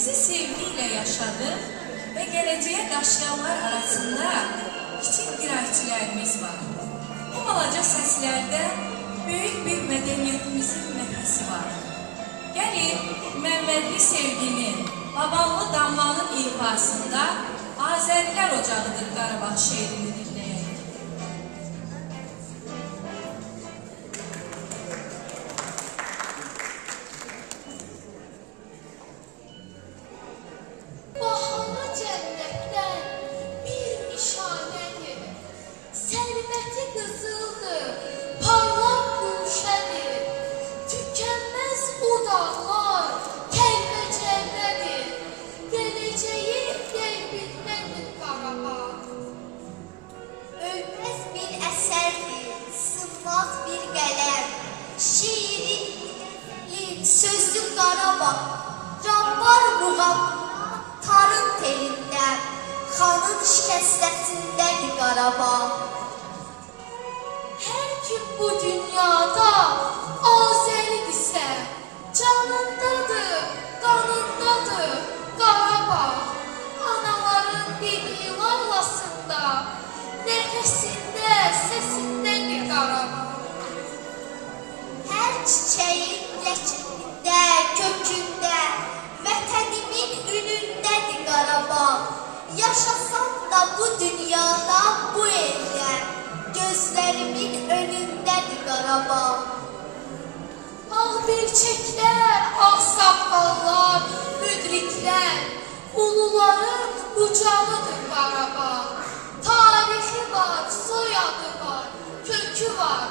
bizi sevgiyle yaşadı ve geleceğe taşıyanlar arasında kiçik dirayçilərimiz var. Bu balaca səslərdə böyük bir mədəniyyətimizin nəfəsi var. Gəlin, Məmmədli Sevginin, Babanlı Damlanın ifasında Azərilər Ocağıdır Qarabağ şeirini dinləyək. Bahalı cənnətdən bir nişanədir, sərbəti qızıldır, parlaq gülşədir, tükənməz o dağlar kəlməcərdədir, gələcəyi qəlbindədir Qarabağ. Ölməz bir əsərdir, sınmaz bir qələm, şiirin, sözlü Qarabağ, Cabbar muğamına, tarın telindən, xanın şikəstəsindədir Qarabağ. Hər kim bu dünyada Azəridirsə, canındadır, qanındadır Qarabağ. Anaların dediyi lallasında, nəfəsində, səsindədir Qarabağ. Hər çiçəyin ləkində, kökündə, vətənimin ünündədir Qarabağ. Yaşasam da bu dünyada, bu eldə, gözlərimin önündədir Qarabağ. Ağ birçəklər, ağ saqqallar, müdriklər, uluların qucağıdır Qarabağ. Tarixi var, soyadı var, kökü var.